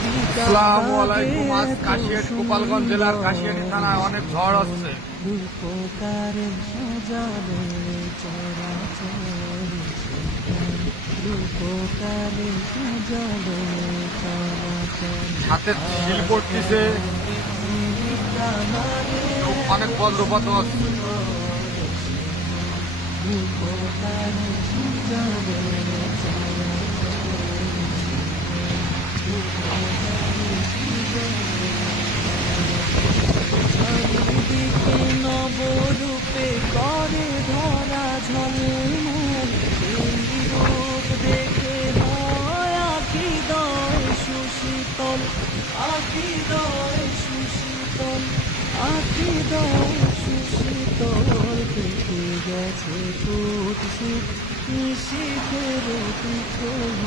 আসসালামু আলাইকুম। আজ কাশিয়াট গোপালগঞ্জ জেলার কাশিয়াটি থানায় অনেক ঝড় হচ্ছে। হাতে শিল পড়তেছে, অনেক বজ্রপাত হচ্ছে। চারিদিকে নবরূপে করে ধরা ঝলমল, এই রূপ দেখে হয় আখিদয় সুশীতল, আখিদয় সুশীতল, আখিদয় সুশীতল। থেকে গেছে কুৎসিত নিশীথের বিদ্রোহ।